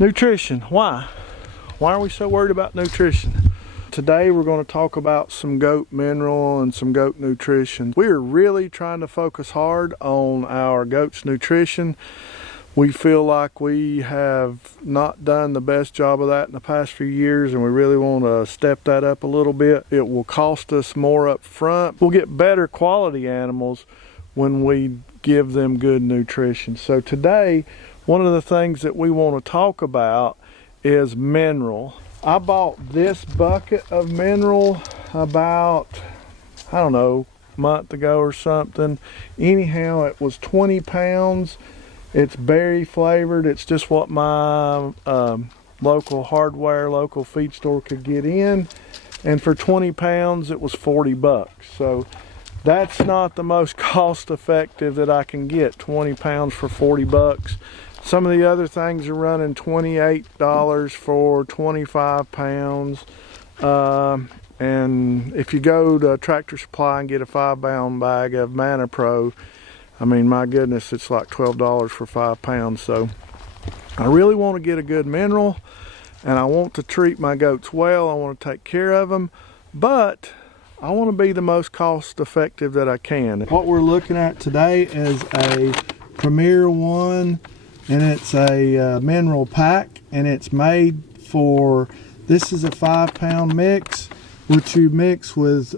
Nutrition, why? Why are we so worried about nutrition? Today we're going to talk about some goat mineral and some goat nutrition. We're really trying to focus hard on our goat's nutrition. We feel like we have not done the best job of that in the past few years, and we really want to step that up a little bit. It will cost us more up front. We'll get better quality animals when we give them good nutrition. So today, one of the things that we want to talk about is mineral. I bought this bucket of mineral about, I don't know, a month ago or something. Anyhow, it was 20 pounds. It's berry flavored. It's just what my local hardware, local feed store could get in. And for 20 pounds, it was 40 bucks. So that's not the most cost effective that I can get, 20 pounds for 40 bucks. Some of the other things are running $28 for 25 pounds. And if you go to Tractor Supply and get a 5-pound bag of Mana Pro, I mean, my goodness, it's like $12 for 5 pounds. So I really want to get a good mineral, and I want to treat my goats well. I want to take care of them, but I want to be the most cost effective that I can. What we're looking at today is a Premiir one, and it's a mineral pack, and it's made for, this is a 5-pound mix, which you mix with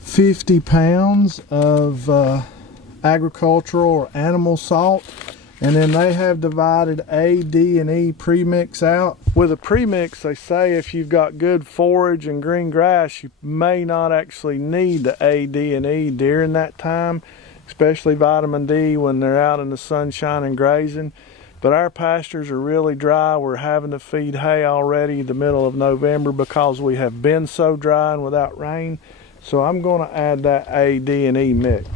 50 pounds of agricultural or animal salt, and then they have divided A, D, and E premix out. With a premix, they say if you've got good forage and green grass, you may not actually need the A, D, and E during that time, especially vitamin D when they're out in the sunshine and grazing. But our pastures are really dry. We're having to feed hay already the middle of November because we have been so dry and without rain. So I'm going to add that A, D, and E mix.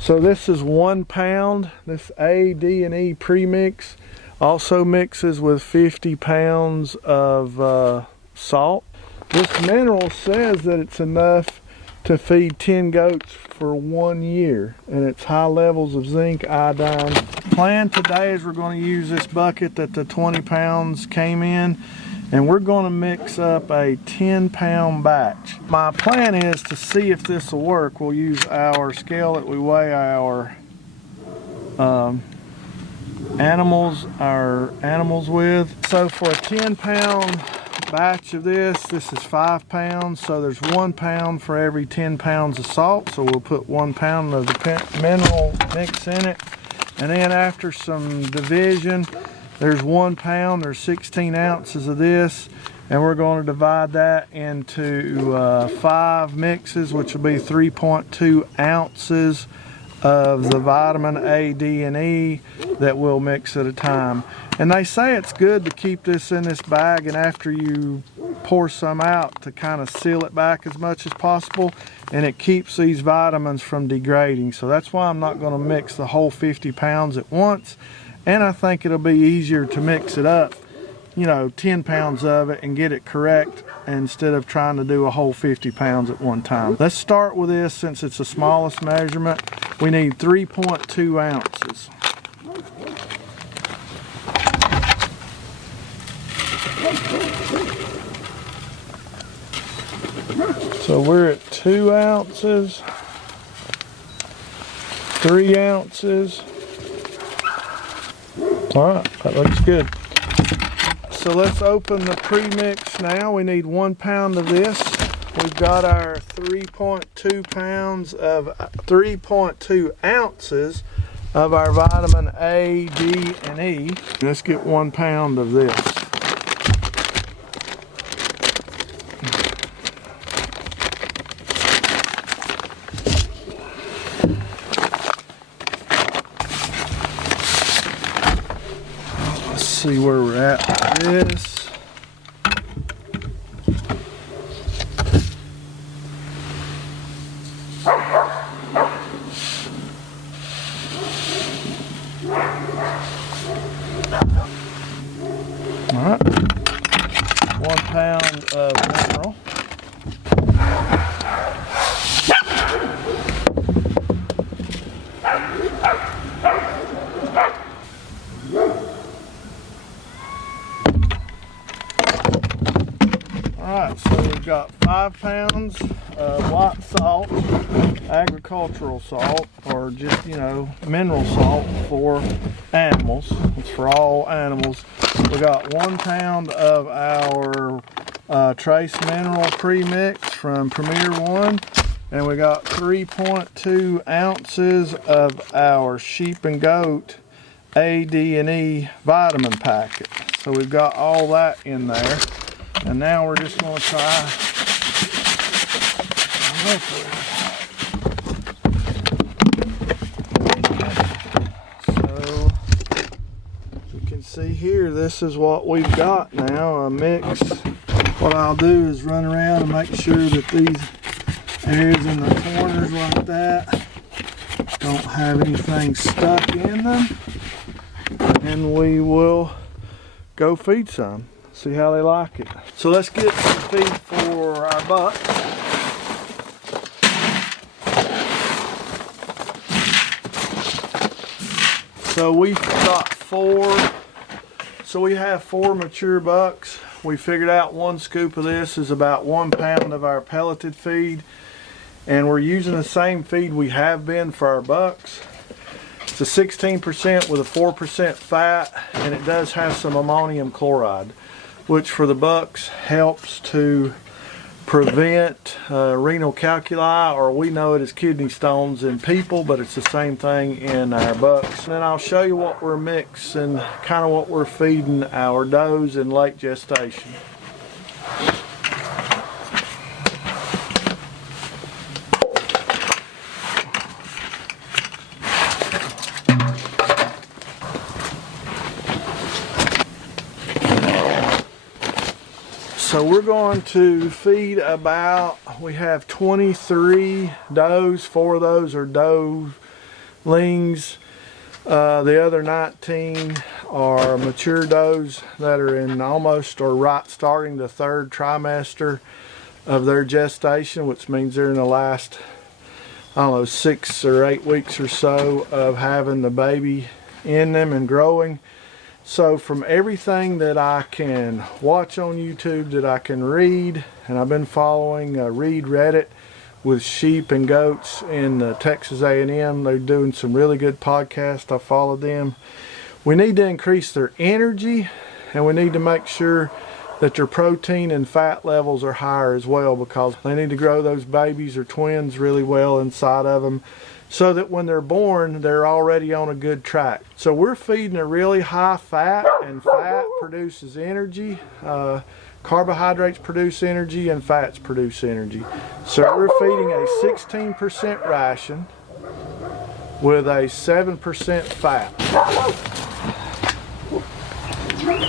So this is 1 pound. This A, D, and E premix also mixes with 50 pounds of salt. This mineral says that it's enough to feed 10 goats for 1 year, and it's high levels of zinc, iodine. Plan today is we're going to use this bucket that the 20 pounds came in, and we're going to mix up a 10-pound batch. My plan is to see if this will work. We'll use our scale that we weigh our animals with. So for a 10-pound batch of this is 5 pounds, so there's 1 pound for every 10 pounds of salt. So we'll put 1 pound of the mineral mix in it, and then after some division, there's 1 pound, there's 16 ounces of this, and we're going to divide that into 5 mixes, which will be 3.2 ounces of the vitamin A, D, and E that we'll mix at a time. And they say it's good to keep this in this bag, and after you pour some out, to kind of seal it back as much as possible, and it keeps these vitamins from degrading. So that's why I'm not going to mix the whole 50 pounds at once. And I think it'll be easier to mix it up, 10 pounds of it and get it correct instead of trying to do a whole 50 pounds at one time. Let's start with this since it's the smallest measurement. We need 3.2 ounces. So we're at 2 ounces, 3 ounces. All right, that looks good. So let's open the premix now. We need 1 pound of this. We've got our 3.2 ounces of our vitamin A, D, and E. Let's get 1 pound of this. See where we're at with this. All right, 1 pound of mineral. Alright, so we've got 5 pounds of white salt, agricultural salt, or just, you know, mineral salt for animals. It's for all animals. We got 1 pound of our trace mineral premix from Premier 1, and we got 3.2 ounces of our sheep and goat A-D&E vitamin packet. So we've got all that in there. And now we're just going to try liquid. So, as you can see here, this is what we've got now, a mix. What I'll do is run around and make sure that these areas in the corners like that don't have anything stuck in them. And we will go feed some. See how they like it. So let's get some feed for our bucks. So we've got 4. So we have 4 mature bucks. We figured out 1 scoop of this is about 1 pound of our pelleted feed. And we're using the same feed we have been for our bucks. It's a 16% with a 4% fat, and it does have some ammonium chloride, which for the bucks helps to prevent renal calculi, or we know it as kidney stones in people, but it's the same thing in our bucks. And then I'll show you what we're mixing, kind of what we're feeding our does in late gestation. So we're going to feed about, we have 23 does, 4 of those are doelings. The other 19 are mature does that are in almost or right starting the 3rd trimester of their gestation, which means they're in the last, I don't know, 6 or 8 weeks or so of having the baby in them and growing. So from everything that I can watch on YouTube, that I can read, and I've been following Reddit with sheep and goats in Texas A&M. They're doing some really good podcasts. I followed them. We need to increase their energy, and we need to make sure that their protein and fat levels are higher as well, because they need to grow those babies or twins really well inside of them, so that when they're born, they're already on a good track. So we're feeding a really high fat, and fat produces energy. Carbohydrates produce energy, and fats produce energy. So we're feeding a 16% ration with a 7% fat.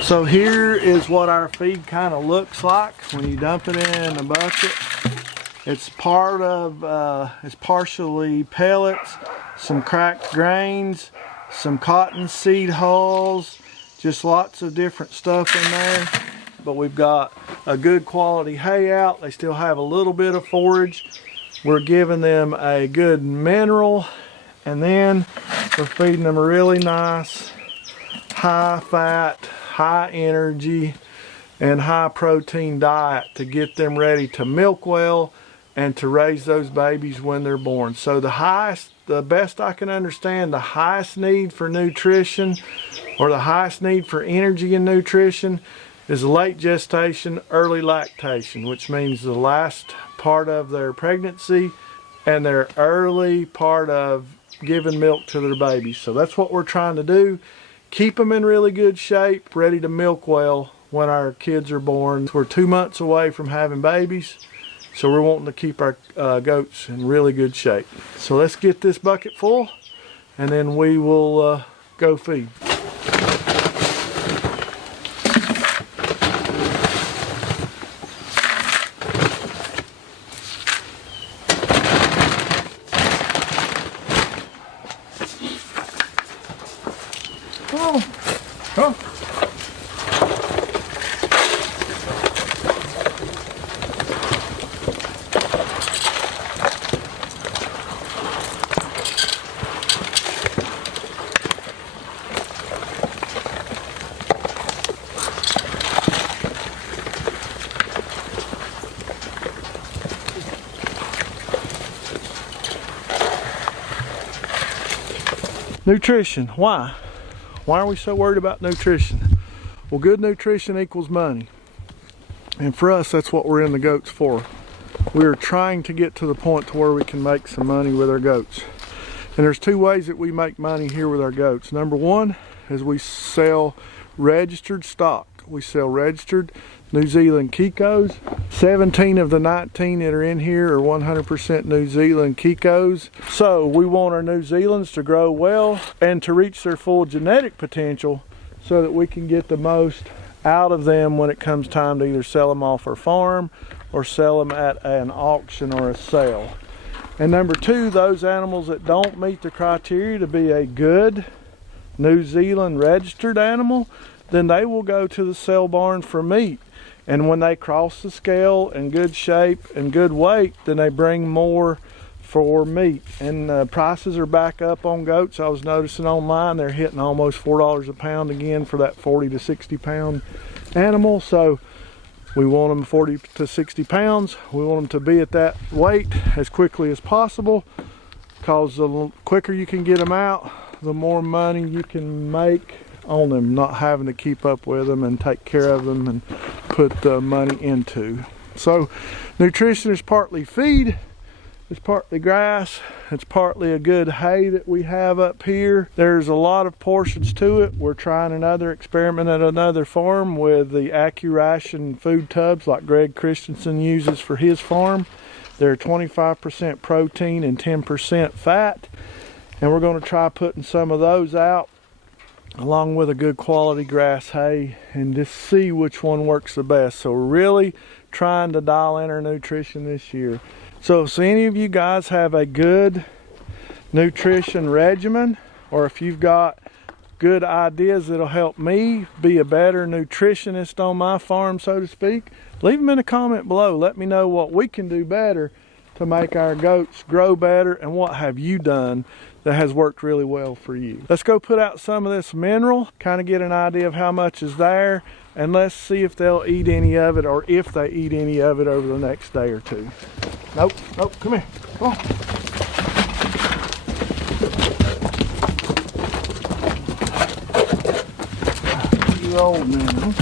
So here is what our feed kind of looks like when you dump it in a bucket. It's it's partially pellets, some cracked grains, some cotton seed hulls, just lots of different stuff in there. But we've got a good quality hay out. They still have a little bit of forage. We're giving them a good mineral, and then we're feeding them a really nice high fat, high energy, and high protein diet to get them ready to milk well and to raise those babies when they're born. So the best I can understand, the highest need for nutrition, or the highest need for energy and nutrition, is late gestation, early lactation, which means the last part of their pregnancy and their early part of giving milk to their babies. So that's what we're trying to do. Keep them in really good shape, ready to milk well when our kids are born. We're 2 months away from having babies, so we're wanting to keep our goats in really good shape. So let's get this bucket full, and then we will go feed. Oh. Nutrition, why? Why are we so worried about nutrition? Well, good nutrition equals money. And for us, that's what we're in the goats for. We're trying to get to the point to where we can make some money with our goats. And there's two ways that we make money here with our goats. Number one is we sell registered stock. We sell registered New Zealand Kikos. 17 of the 19 that are in here are 100% New Zealand Kikos. So we want our New Zealands to grow well and to reach their full genetic potential so that we can get the most out of them when it comes time to either sell them off our farm or sell them at an auction or a sale. And number two, those animals that don't meet the criteria to be a good New Zealand registered animal, then they will go to the sale barn for meat. And when they cross the scale in good shape and good weight, then they bring more for meat. And prices are back up on goats. I was noticing online they're hitting almost $4 a pound again for that 40 to 60 pound animal. So we want them 40 to 60 pounds. We want them to be at that weight as quickly as possible, because the quicker you can get them out, the more money you can make on them, not having to keep up with them and take care of them and put money into. So nutrition is partly feed, it's partly grass, it's partly a good hay that we have up here. There's a lot of portions to it. We're trying another experiment at another farm with the AccuRation food tubs like Greg Christensen uses for his farm. They're 25% protein and 10% fat, and we're going to try putting some of those out along with a good quality grass hay and just see which one works the best. So we're really trying to dial in our nutrition this year. So if any of you guys have a good nutrition regimen, or if you've got good ideas that'll help me be a better nutritionist on my farm, so to speak, leave them in a comment below. Let me know what we can do better to make our goats grow better, and what have you done that has worked really well for you. Let's go put out some of this mineral, kind of get an idea of how much is there, and let's see if they'll eat any of it, or if they eat any of it over the next day or two. Nope, nope, come here, come on. You old man.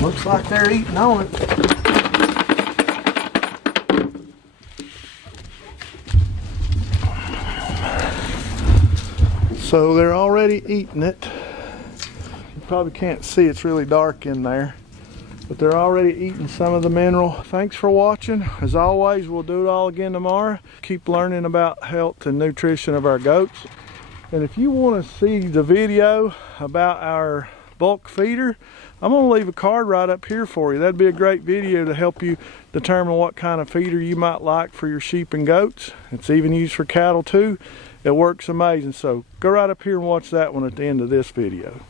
Looks like they're eating on it. So they're already eating it. You probably can't see, it's really dark in there, but they're already eating some of the mineral. Thanks for watching. As always, we'll do it all again tomorrow. Keep learning about health and nutrition of our goats. And if you want to see the video about our bulk feeder, I'm going to leave a card right up here for you. That'd be a great video to help you determine what kind of feeder you might like for your sheep and goats. It's even used for cattle too. It works amazing. So go right up here and watch that one at the end of this video.